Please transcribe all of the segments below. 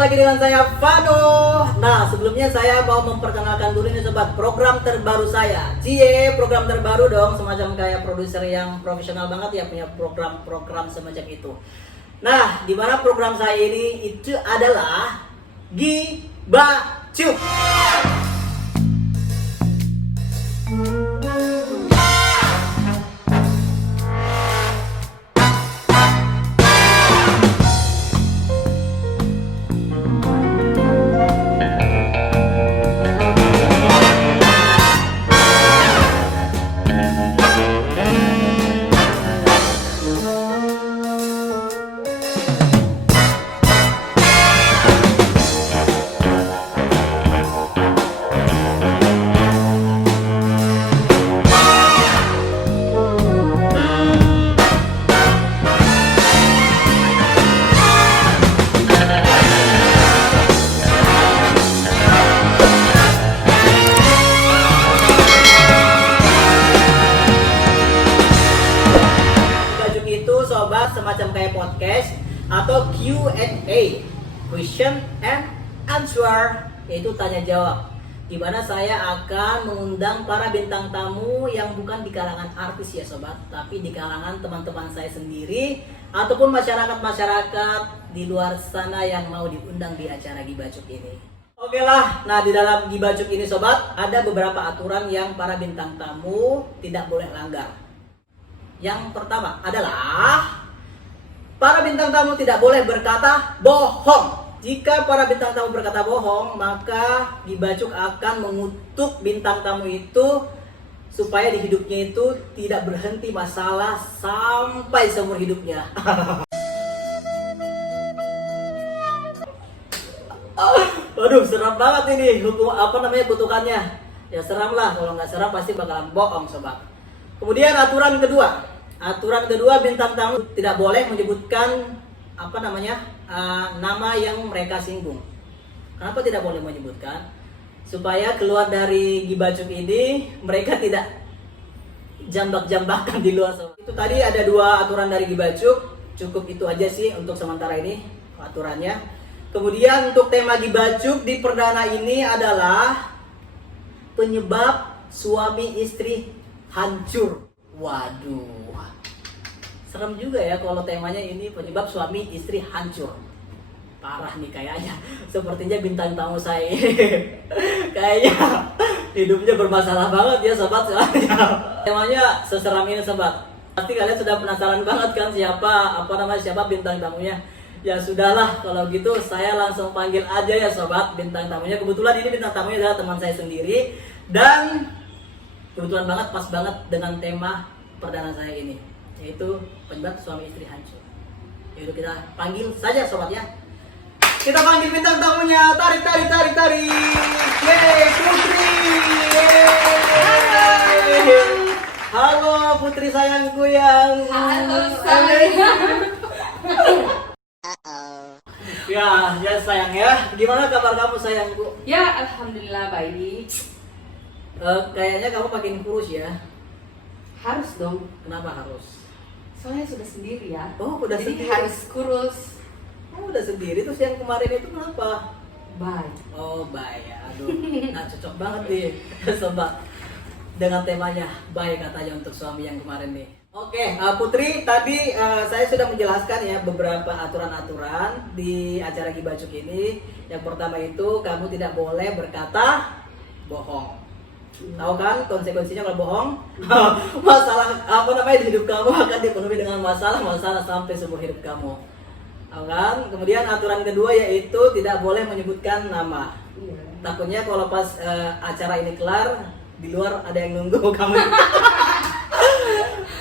lagi dengan saya Vano. Nah, sebelumnya saya mau memperkenalkan dulu nih sobat program terbaru saya. Program terbaru dong, semacam kayak produser yang profesional banget ya punya program-program semacam itu. Nah, di mana program saya ini itu adalah Gibacuk. Sobat, semacam kayak podcast atau Q&A, question and answer, yaitu tanya jawab, di mana saya akan mengundang para bintang tamu yang bukan di kalangan artis ya sobat, tapi di kalangan teman-teman saya sendiri ataupun masyarakat di luar sana yang mau diundang di acara Gibacuk ini. Oke lah, nah di dalam Gibacuk ini sobat, ada beberapa aturan yang para bintang tamu tidak boleh langgar. Yang pertama adalah para bintang tamu tidak boleh berkata bohong. Jika para bintang tamu berkata bohong, maka Gibacuk akan mengutuk bintang tamu itu supaya di hidupnya itu tidak berhenti masalah sampai seumur hidupnya. Waduh, seram banget ini hukum kutukannya. Ya seram lah, kalau nggak seram pasti bakalan bohong sobat. Kemudian aturan kedua, bintang tamu tidak boleh menyebutkan nama yang mereka singgung. Kenapa tidak boleh menyebutkan? Supaya keluar dari Gibacuk ini mereka tidak jambak-jambakan di luar. Itu tadi ada 2 aturan dari Gibacuk. Cukup itu aja sih untuk sementara ini aturannya. Kemudian untuk tema Gibacuk di perdana ini adalah penyebab suami istri hancur. Waduh, serem juga ya kalau temanya ini penyebab suami istri hancur. Parah nih kayaknya. Sepertinya bintang tamu saya kayaknya hidupnya bermasalah banget ya sobat. Temanya seseram ini sobat. Pasti kalian sudah penasaran banget kan siapa bintang tamunya. Ya sudahlah, kalau gitu saya langsung panggil aja ya sobat bintang tamunya. Kebetulan ini bintang tamunya adalah teman saya sendiri dan kebetulan banget pas banget dengan tema perdana saya ini, yaitu penyebab suami istri hancur. Yaitu kita panggil saja sobat ya. Kita panggil bintang tamunya. Tarik. Yeay, Putri. Yeay. Halo Putri sayangku yang. Halo sayang. Ya sayang ya. Gimana kabar kamu sayangku? Ya alhamdulillah baik. Kayaknya kamu makin kurus ya. Harus dong. Kenapa harus? Soalnya sudah sendiri ya. Oh udah Jadi sendiri. harus kurus. Oh udah sendiri, terus yang kemarin itu kenapa? Baik. Oh baik ya, aduh, nah cocok banget nih sobat dengan temanya baik katanya untuk suami yang kemarin nih. Oke, Putri, tadi saya sudah menjelaskan ya beberapa aturan-aturan di acara Gibacuk ini. Yang pertama itu kamu tidak boleh berkata bohong. Tahu kan konsekuensinya kalau bohong? Masalah di hidup kamu akan dipenuhi dengan masalah sampai seumur hidup kamu. Tahu kan? Kemudian aturan kedua yaitu tidak boleh menyebutkan nama. Iya. Takutnya kalau pas acara ini kelar di luar ada yang nunggu kamu.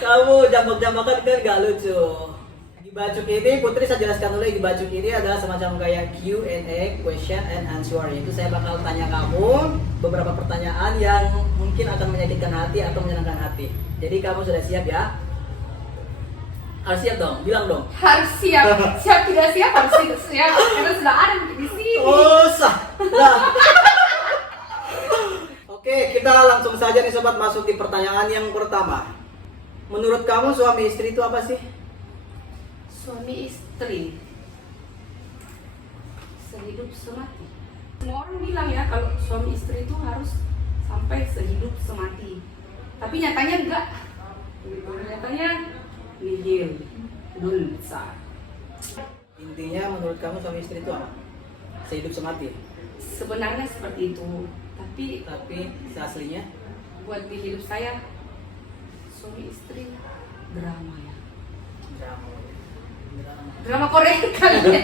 Kamu jambak-jambakan kan gak lucu. Gibacuk ini, Putri saya jelaskan dulu, Gibacuk ini adalah semacam kayak Q&A, question and answer. Itu saya bakal tanya kamu beberapa pertanyaan yang mungkin akan menyakitkan hati atau menyenangkan hati. Jadi kamu sudah siap ya? Harus siap dong, bilang dong. Harus siap. Siap tidak siap harus siap. Karena sudah ada di sini. Oh sah. Nah. Oke, kita langsung saja nih sobat masuk di pertanyaan yang pertama. Menurut kamu suami istri itu apa sih? Suami istri Sehidup semati. Semua orang bilang ya kalau suami istri itu harus sampai sehidup semati. Tapi nyatanya enggak. Nyatanya nihil, nol besar. Intinya menurut kamu suami istri itu apa? Sehidup semati. Sebenarnya seperti itu. Tapi seaslinya Buat di hidup saya suami istri drama ya. drama. Drama Korea kali ya.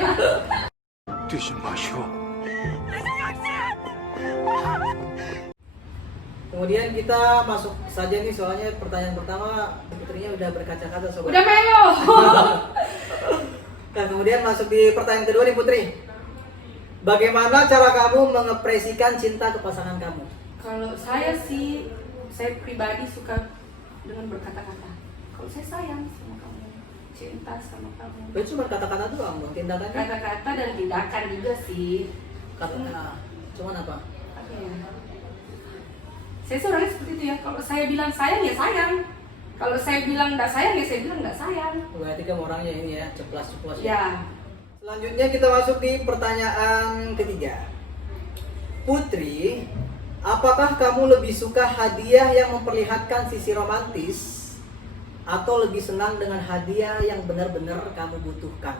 这是马修。 Kemudian kita masuk saja nih, soalnya pertanyaan pertama Putrinya udah berkaca-kaca sobat. Udah melo. Nah, kemudian masuk di pertanyaan kedua nih Putri. Bagaimana cara kamu mengekspresikan cinta ke pasangan kamu? Kalau saya sih, saya pribadi suka dengan berkata-kata. Kalau saya sayang sama kamu, cinta sama kamu. Itu cuma kata-kata doang dong, tindakannya? Kata-kata dan tindakan juga sih. Kata, cuman apa? Apa ya? Saya sih orangnya seperti itu ya. Kalau saya bilang sayang ya sayang. Kalau saya bilang nggak sayang ya saya bilang nggak sayang. Berarti kamu orangnya ini ya, ceplas-ceplos ya. Ya. Selanjutnya kita masuk di pertanyaan ketiga. Putri, apakah kamu lebih suka hadiah yang memperlihatkan sisi romantis atau lebih senang dengan hadiah yang benar-benar kamu butuhkan?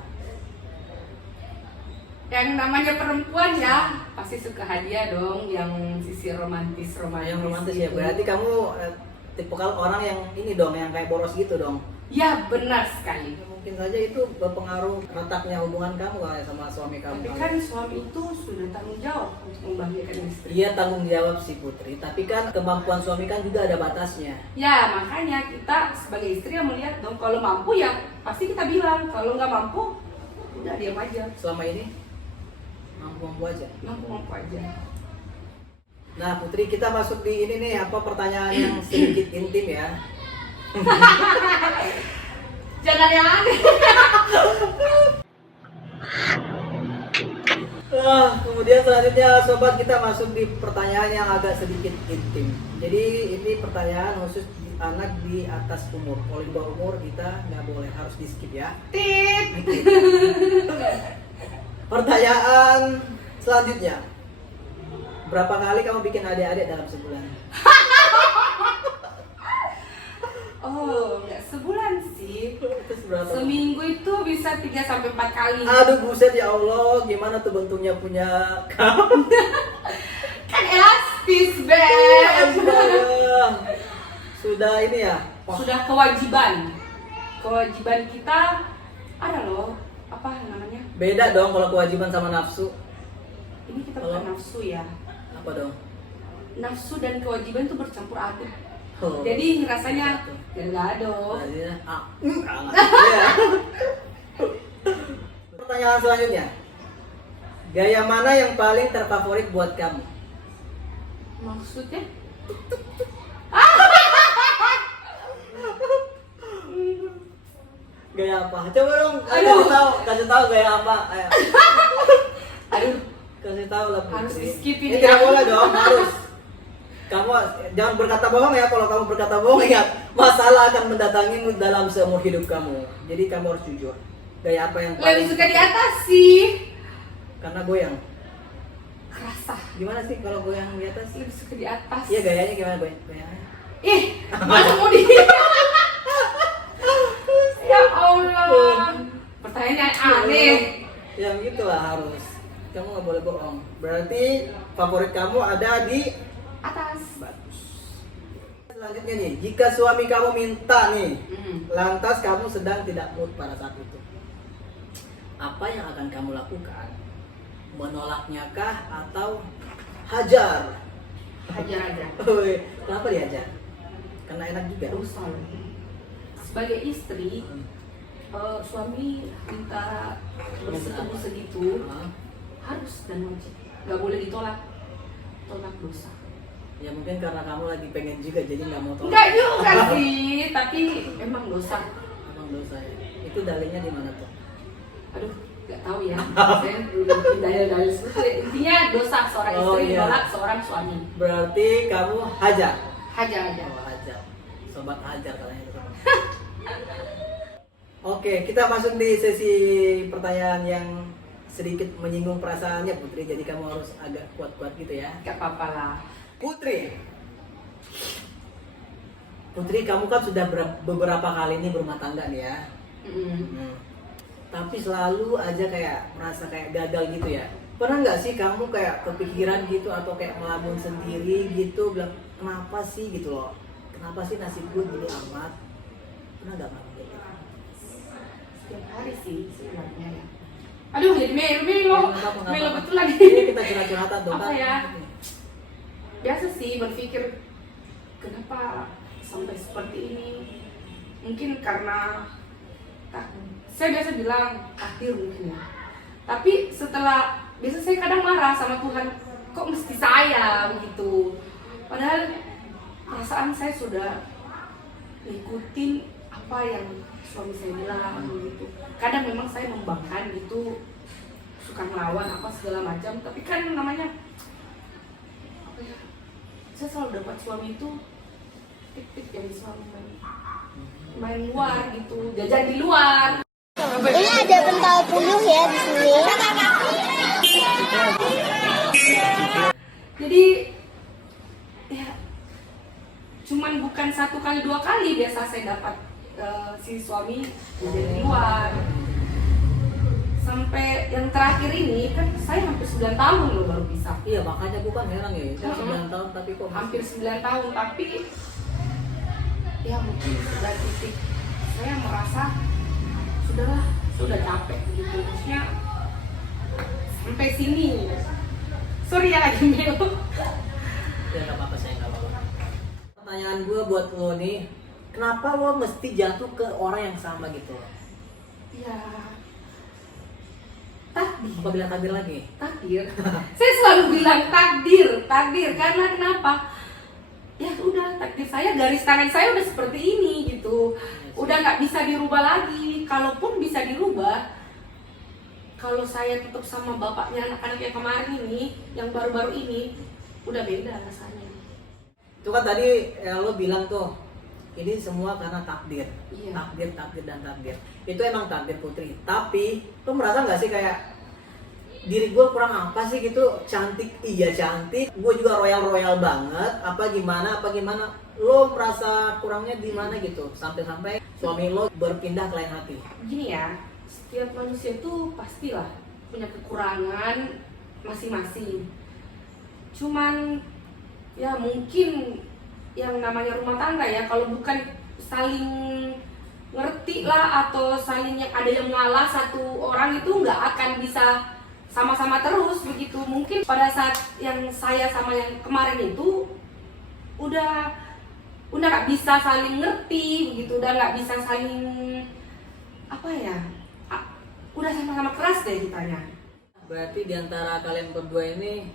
Yang namanya perempuan ya pasti suka hadiah dong yang sisi romantis. Yang romantis ya, gitu. berarti kamu tipikal orang yang ini dong, yang kayak boros gitu dong. Ya benar sekali. Mungkin saja itu berpengaruh retaknya hubungan kamu kayak sama suami kamu. Tapi kan suami itu sudah tanggung jawab untuk membahagiakan istri. Iya, tanggung jawab sih Putri, tapi kan kemampuan suami kan juga ada batasnya. Ya makanya kita sebagai istri yang melihat dong, kalau mampu ya pasti kita bilang, kalau nggak mampu udah diam aja. Selama ini mampu-mampu aja. Mampu aja. Nah Putri, kita masuk di ini nih, apa pertanyaan yang sedikit intim ya. Jangan yang aneh. Kemudian selanjutnya sobat, kita masuk di pertanyaan yang agak sedikit intim. Jadi ini pertanyaan khusus anak di atas umur. Kalau di bawah umur kita nggak boleh, harus di skip ya. Tit. Pertanyaan selanjutnya, berapa kali kamu bikin adik-adik dalam sebulan? Oh, nggak sebulan sih. Itu seberapa? Seminggu itu bisa 3-4 kali. Aduh buset ya Allah, gimana tuh bentuknya punya kamu? Kan elastis, Beb. Astaga. Sudah ini ya? Sudah kewajiban. Kewajiban kita ada loh, apa namanya? Beda dong kalau kewajiban sama nafsu. Ini kita Kalau- bukan nafsu ya. Apa dong? Nafsu dan kewajiban itu bercampur aduk. Oh. Jadi rasanya delgado. Iya. Iya. Pertanyaan selanjutnya, gaya mana yang paling terfavorit buat kamu? Maksudnya? Gaya apa? Coba dong, Aduh. kasih tahu gaya apa? Ayo. Aduh, Kasih tahu lah Putri. Harus di-skip Ini ini tidak ya. boleh dong, harus. Kamu jangan berkata bohong ya. Kalau kamu berkata bohong, ingat, masalah akan mendatangimu dalam seumur hidup kamu. Jadi kamu harus jujur. Gaya apa yang lebih suka di atas sih. Karena goyang. Kerasa. Gimana sih kalau goyang di atas? Lebih suka di atas. Iya, gayanya gimana goyangnya? Ih, masa mau di. Ya Allah. Pertanyaan aneh. Yang gitulah harus. Kamu nggak boleh bohong. Berarti favorit kamu ada di Atas. bagus. Selanjutnya nih, jika suami kamu minta nih, Hmm. lantas kamu sedang tidak mood pada saat itu, apa yang akan kamu lakukan? Menolaknya kah atau hajar? Hajar aja. Woi, kenapa dihajar? Karena enak juga. Dosa loh. Sebagai istri, suami minta bersetubuh segitu Hah? harus dan wajib. Gak boleh ditolak. Tolak dosa. Ya mungkin karena kamu lagi pengen juga, jadi nggak mau tolak. Enggak juga sih, tapi emang dosa. Emang dosa ya. Itu dalilnya di mana tuh? Aduh, nggak tahu ya. Saya belum dalil-dalil seperti intinya dosa seorang Oh, istri iya. menolak seorang suami. Berarti kamu hajar. Hajar aja. Oh, hajar. Sobat hajar katanya itu. Oke, kita masuk di sesi pertanyaan yang sedikit menyinggung perasaannya Putri, jadi kamu harus agak kuat-kuat gitu ya. Gak apa-apa lah. Putri, kamu kan sudah beberapa kali ini berumah tangga nih ya. Tapi selalu aja kayak merasa kayak gagal gitu ya. Pernah nggak sih kamu kayak kepikiran gitu atau kayak melamun sendiri gitu, bilang kenapa sih gitu loh? Kenapa sih nasib gue gini amat? Pernah nggak kamu kayak gitu? Setiap hari sih sebenarnya ya. Aduh, jadi melo betul lagi. Ini kita curhat-curhatan dong Apa kan? ya? Biasa sih berpikir kenapa sampai seperti ini. Mungkin karena saya biasa bilang takdir mungkin ya. Tapi setelah biasa saya kadang marah sama Tuhan, kok mesti saya begitu. Padahal perasaan saya sudah ngikutin apa yang suami saya bilang gitu. Kadang memang saya membangkang gitu, suka ngelawan apa segala macam. Tapi kan namanya apa ya? Saya selalu dapat suami itu tik-tik yang suami main luar gitu, jajan di luar. Ini ada pentol puyuh ya di sini. Jadi ya cuman bukan 1 kali 2 kali biasa saya dapat si suami jajan di luar. Sampai yang terakhir ini kan saya hampir 9 tahun loh baru bisa. Iya makanya bukan heran ya, saya 9 tahun tapi kok Hampir 9 tahun, tapi ya mungkin sudah titik saya merasa sudah capek gitu, maksudnya sampai sini. Sorry ya lagi melo. ya nggak apa-apa, saya nggak apa-apa. Pertanyaan gue buat lo nih, kenapa lo mesti jatuh ke orang yang sama gitu? Ya takdir. Apa bilang takdir lagi? Takdir. Saya selalu bilang takdir karena kenapa? Ya udah, takdir saya, garis tangan saya udah seperti ini gitu. Udah nggak bisa dirubah lagi. Kalaupun bisa dirubah, kalau saya tetap sama bapaknya anak-anak yang kemarin ini, yang baru-baru ini, udah beda rasanya. Itu kan tadi lo bilang tuh, ini semua karena takdir. Iya. Takdir dan takdir. Itu emang takdir Putri. Tapi lo merasa nggak sih kayak diri gue kurang apa sih gitu? Cantik, iya cantik. Gue juga royal banget. Apa gimana? Lo merasa kurangnya di mana gitu? Sampai-sampai suami lo berpindah ke lain hati. Gini ya, setiap manusia itu pastilah punya kekurangan masing-masing. Cuman ya mungkin yang namanya rumah tangga ya, kalau bukan saling ngerti lah atau saling yang ada yang ngalah satu orang itu nggak akan bisa sama-sama terus begitu. Mungkin pada saat yang saya sama yang kemarin itu udah nggak bisa saling ngerti begitu, udah nggak bisa saling apa ya, udah sama-sama keras deh ditanya. Berarti diantara kalian berdua ini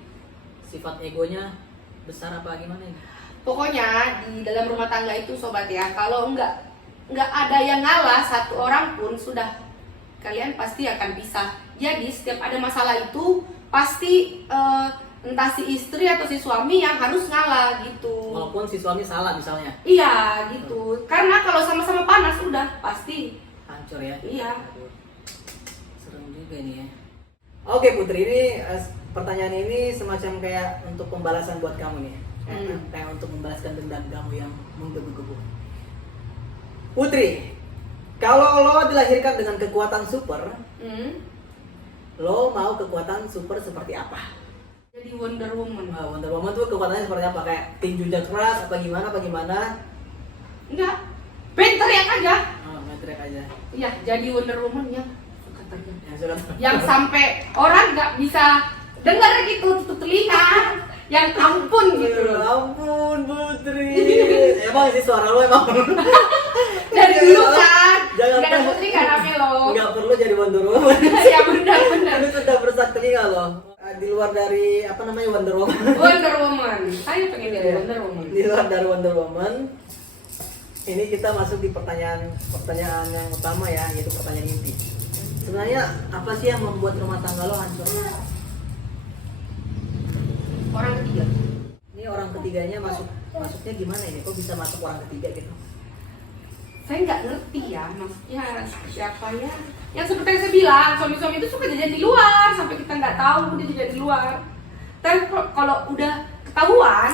sifat egonya besar apa gimana ini? Pokoknya di dalam rumah tangga itu sobat ya, kalau nggak ada yang ngalah satu orang pun sudah kalian pasti akan pisah. Jadi setiap ada masalah itu pasti entah si istri atau si suami yang harus ngalah gitu. Walaupun si suami salah misalnya. Iya gitu. Karena kalau sama-sama panas udah pasti Hancur ya. Iya. Aduh, serem juga nih ya. Oke Putri, ini pertanyaan ini semacam kayak untuk pembalasan buat kamu nih. Kayak untuk membalaskan dendam kamu yang menggebu-gebu. Putri, kalau lo dilahirkan dengan kekuatan super, lo mau kekuatan super seperti apa? jadi Wonder Woman. Wonder Woman tuh kekuatannya seperti apa? Kayak tinjunya keras apa gimana? Enggak, pengen teriak aja. Main teriak aja. Iya, jadi Wonder Woman yang suka teriak. Yang sudah Sampai orang nggak bisa dengar gitu, tutup telinga. Yang ampun gitu. Ampun Putri. Emang sih suara lo emang. Dari dulu kan. Jangan Nggak ada putri nggak rame loh. Nggak perlu jadi Wonder Woman. Ya benar. Ini sudah berusak telinga loh. Di luar dari apa namanya Wonder Woman. Wonder Woman. Saya pengen jadi Wonder Woman. Di luar dari Wonder Woman, ini kita masuk di pertanyaan yang utama ya, yaitu pertanyaan inti. Sebenarnya apa sih yang membuat rumah tangga lo hancur? Orang ketiga. Ini orang ketiganya masuknya gimana ini? Kok bisa masuk orang ketiga gitu? saya nggak ngerti ya maksudnya siapa ya. Yang seperti yang saya bilang, suami-suami itu suka jajan di luar sampai kita nggak tahu dia jajan di luar. Tapi kalau udah ketahuan,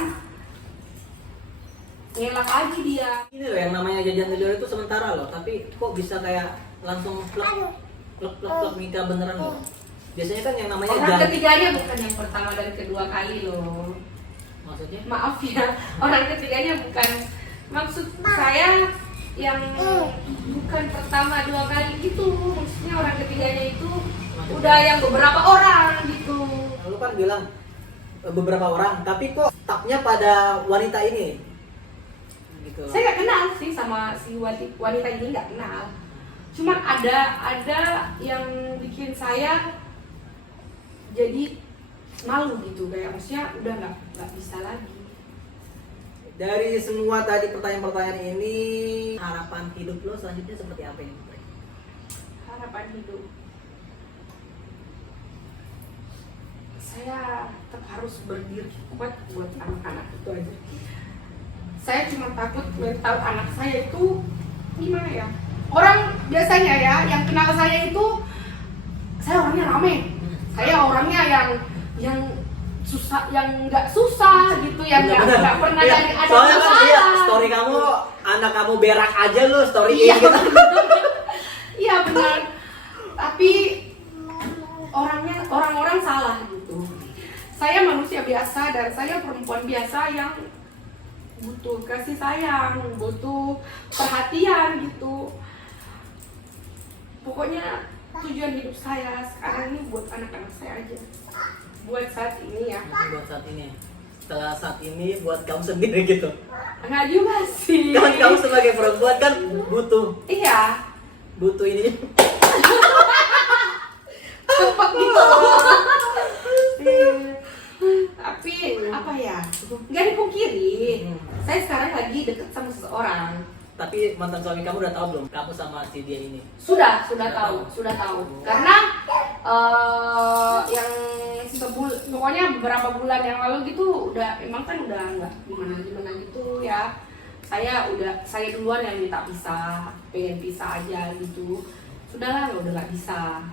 ngelak lagi dia. Ini loh yang namanya jajan di luar itu sementara loh, tapi kok bisa kayak langsung plek nikah beneran loh. Biasanya kan yang namanya Orang ketiganya bukan yang pertama dan kedua kali loh. Maksudnya? Maaf ya, orang ketiganya bukan. Maksud saya yang bukan pertama dua kali gitu. Maksudnya orang ketiganya itu udah yang beberapa orang gitu. Lu kan bilang beberapa orang, tapi kok stucknya pada wanita ini? Gitu. Saya nggak kenal sih sama si wanita ini, nggak kenal. Cuman ada yang bikin saya jadi malu gitu, kayak maksudnya udah nggak bisa lagi. Dari semua tadi pertanyaan-pertanyaan ini, harapan hidup lo selanjutnya seperti apa ini? Harapan hidup saya tetap harus berdiri kuat buat anak-anak itu aja. Saya cuma takut mental anak saya itu gimana ya, orang biasanya ya yang kenal saya itu, saya orangnya rame, saya orangnya yang susah, yang nggak susah gitu, yang nggak pernah Iya, ada soalnya kan masalah. iya, story kamu, anak kamu berak aja lu storyin Iya, gitu. iya benar. Tapi orang-orang salah gitu. Saya manusia biasa dan saya perempuan biasa yang butuh kasih sayang, butuh perhatian gitu. Pokoknya tujuan hidup saya sekarang ini buat anak-anak saya aja. Buat saat ini ya. Buat saat ini. Setelah saat ini buat kamu sendiri gitu. Enggak juga sih. Kan kamu sebagai perempuan kan butuh Iya. ini. Cepat gitu. Tapi apa ya? Nggak dipungkiri. Saya sekarang lagi deket sama seseorang. Tapi mantan suami kamu udah tahu belum kamu sama si dia ini? Sudah tahu. Karena yang pokoknya beberapa bulan yang lalu gitu udah emang kan udah nggak gimana gitu ya. Saya duluan yang minta pisah, pengen pisah aja gitu. Sudahlah, udah nggak bisa.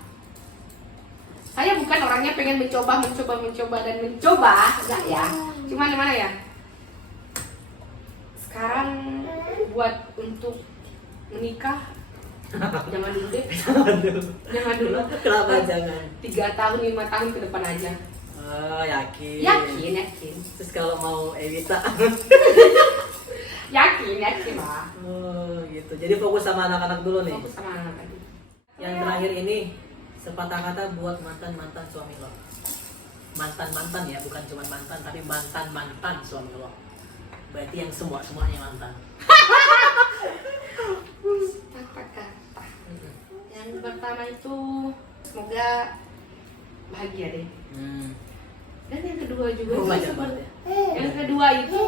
Saya bukan orangnya pengen mencoba, enggak ya. Cuman gimana ya? Sekarang buat untuk menikah jangan dulu deh. Jangan dulu. Kenapa jangan? 3 tahun, 5 tahun ke depan aja. Oh, yakin. Yakin. Terus kalau mau Evita? Yakin lah. Oh, gitu. Jadi fokus sama anak-anak dulu nih. Fokus sama anak tadi. Yang terakhir ini sepatah kata buat mantan suami lo. Mantan ya, bukan cuma mantan tapi mantan suami lo. Berarti yang semuanya mantan. Kata-kata. Yang pertama itu semoga bahagia deh. Dan yang kedua juga Banyak banget ya. yang kedua itu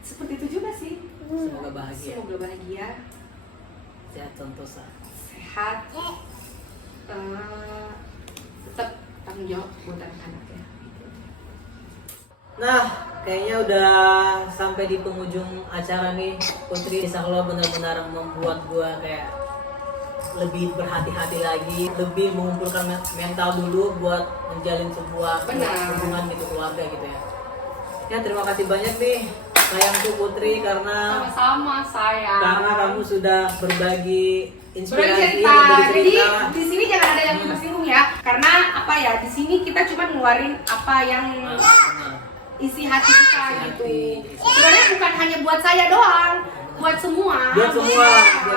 seperti itu juga sih. Semoga bahagia. Semoga bahagia, Sehat sentosa. sehat, tetap tanggung jawab buat anak-anaknya. Nah, kayaknya udah sampai di penghujung acara nih, Putri. Kisah lo benar-benar membuat gua kayak lebih berhati-hati lagi, lebih mengumpulkan mental dulu buat menjalin sebuah hubungan gitu, keluarga gitu ya. Ya, terima kasih banyak nih sayangku Putri karena Sama-sama sayang. karena kamu sudah berbagi inspirasi, Cerita. berbagi Jadi cerita. di sini jangan ada yang tersinggung ya, karena apa ya, di sini kita cuma ngeluarin apa yang Benar. isi hati kita Isi gitu. hati. Sebenarnya bukan hanya buat saya doang, buat semua. Buat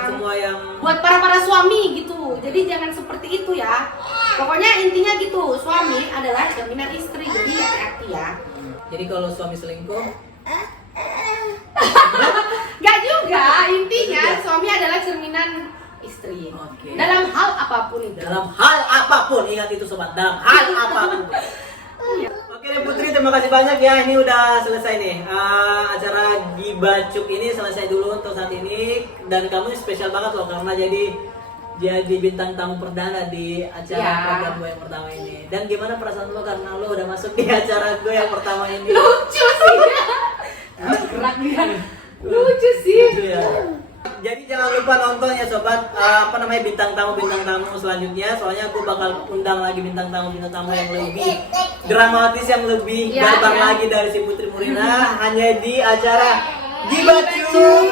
semua yang Buat para suami gitu. Jadi jangan seperti itu ya. Pokoknya intinya gitu, suami adalah jaminan istri. Jadi hati-hati ya. Jadi kalau suami selingkuh, Gak juga, intinya suami adalah cerminan istri. Oke. Dalam hal apapun itu. dalam hal apapun, ingat itu sobat, dalam hal apapun. Oke deh Putri, terima kasih banyak ya. Ini udah selesai nih. Acara Gibacuk ini selesai dulu untuk saat ini. Dan kamu ini spesial banget loh karena jadi bintang tamu perdana di acara Ya. program gue yang pertama ini. Dan gimana perasaan lo karena lo udah masuk di acara gue yang pertama ini? Lucu sih. Gerak dia. Lucu sih. Lucu ya. Jadi jangan lupa nonton ya sobat, bintang tamu selanjutnya. Soalnya aku bakal undang lagi bintang tamu yang lebih dramatis, yang lebih Ya, barbar ya. lagi dari si Putri Murina hanya di acara Gibacu.